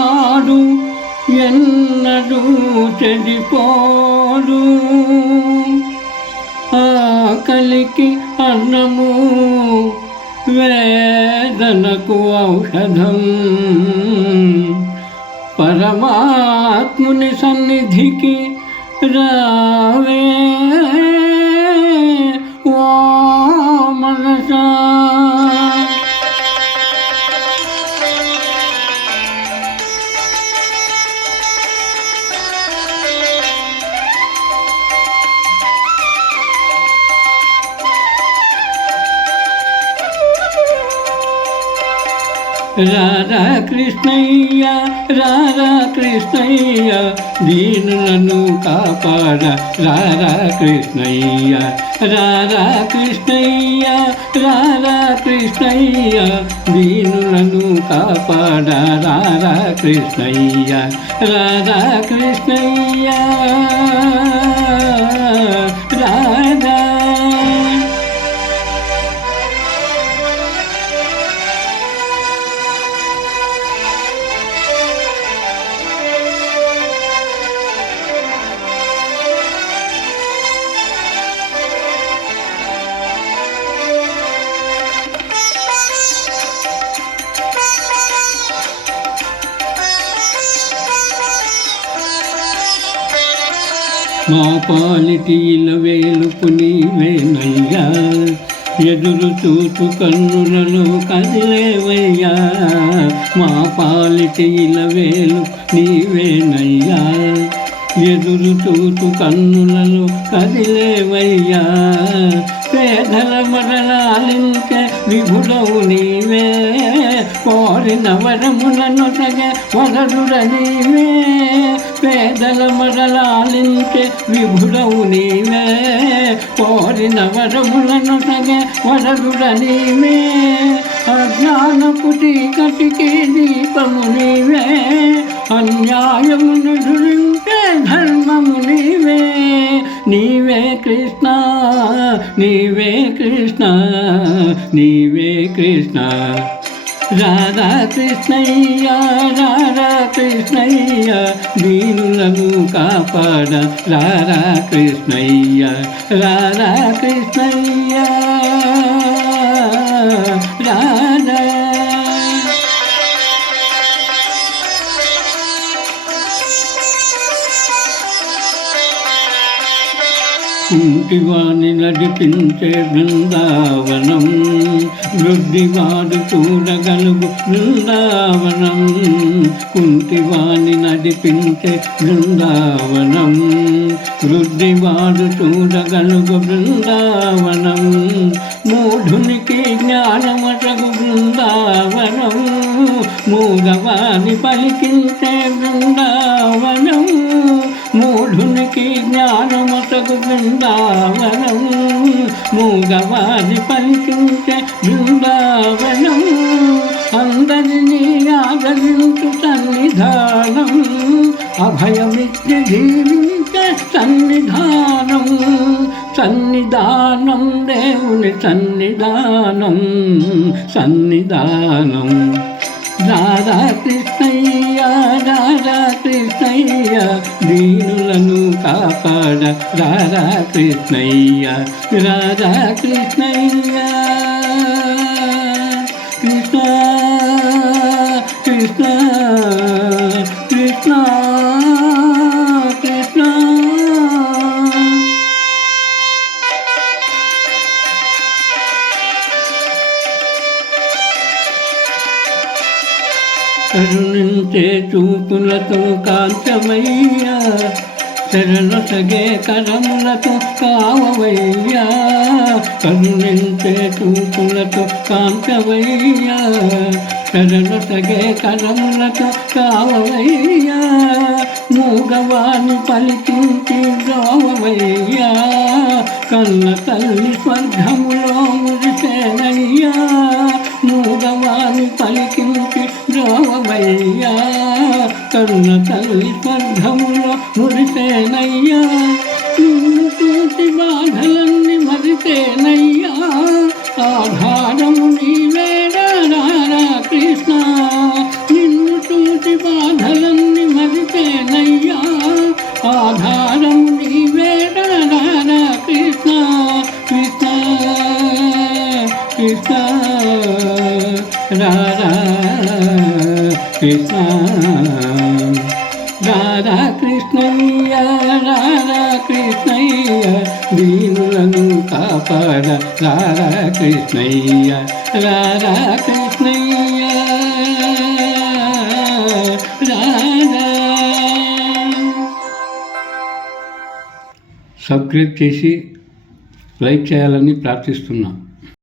వాడు ఎన్నడూ చెడిపోడు. ఆకలికి అన్నము వేదనకు ఔషధం. పరమాత్ముని సన్నిధికి రావే. రారా కృష్ణయ్య రారా కృష్ణయ్య దీనులను కాపాడ రారా కృష్ణయ్య. రారా కృష్ణయ్య రారా కృష్ణయ్య దీనులను కాపాడ రారా కృష్ణయ్య. రారా కృష్ణయ్య. మా పాలిటీల వేలుపు నీవేనయ్యా. ఎదురు చూచు కన్నులలో కదిలేవయ్యా. మా పాలిటీల వేలు నీవేనయ్యా. ఎదురు చూచు కన్నులలో కదిలేవయ్యా. పేదల మరణాలించే విభుడవు నీవే? కోరిన వరములను తగ వరదుడ నీవే. పేదల మరలాలించే విభుడవు నీవే. కోరిన వరములను సగే వరదుడ నీవే. అజ్ఞానపు చీకటికి దీపము నీవే. అన్యాయమును ధురించే ధర్మము నీవే. నీవే కృష్ణ నీవే కృష్ణ నీవే కృష్ణ. రాధా కృష్ణయ్య రాధా కృష్ణయ్య దీనులను కాపాడ రాధా కృష్ణయ్య రాధా కృష్ణయ్య రాధా కుంటివాణి నడిపించే బృందావనం వృద్ధివాడు చూడగలుగు బృందావనం కుంటివాణి నడిపించే బృందావనం వృద్ధివాడు చూడగలుగు బృందావనం మూఢునికి జ్ఞానమటగు బృందావనం మూగవాని పలికించే బృందావనం. బృందావనం మూగవాది పలికించే బృందావనం అందరినీ ఆదరించు సన్నిధానం అభయమిచ్చి జీవించే సన్నిధానం సన్నిధానం దేవుని సన్నిధానం సన్నిధానం. రాధా కృష్ణయ్య రాధా కృష్ణయ్య దీనులను కాపాడ. రాధా కృష్ణయ్య రాధా కృష్ణయ్య. కృష్ణ కృష్ణ కృష్ణ కృష్ణ. కరుణించే చూపులతో కాంతమయ్యా. శరణొసగే కరములతో కావవయ్యా. కరుణించే చూపులతో కాంతవయ్యా. శరణొసగే కరములతో కావవయ్యా. మూగవాణి పలికించి రావవయ్యా. కన్న తల్లి స్వర్గములో మురిసేనయ్యా. మూగవాణి పలికించి రావవయ్యా. కరుణ తల్లి బంధములో మురిసేనయ్యా. నిన్ను చూసి బాధలన్నీ మరిసేనయ్యా. ఆధారము నీవేడారా కృష్ణ. నిన్ను చూసి బాధలన్నీ మరిసేనయ్యా. ఆధారము నీవేడారా కృష్ణ. కృష్ణ కృష్ణ రారా Krishna కృష్ణయ్య రాధా కృష్ణయ్య దీనులను కాపాడ రాధా కృష్ణయ్య రాధా కృష్ణయ్య. రాధా సబ్స్క్రైబ్ చేసి లైక్ చేయాలని ప్రార్థిస్తున్నాను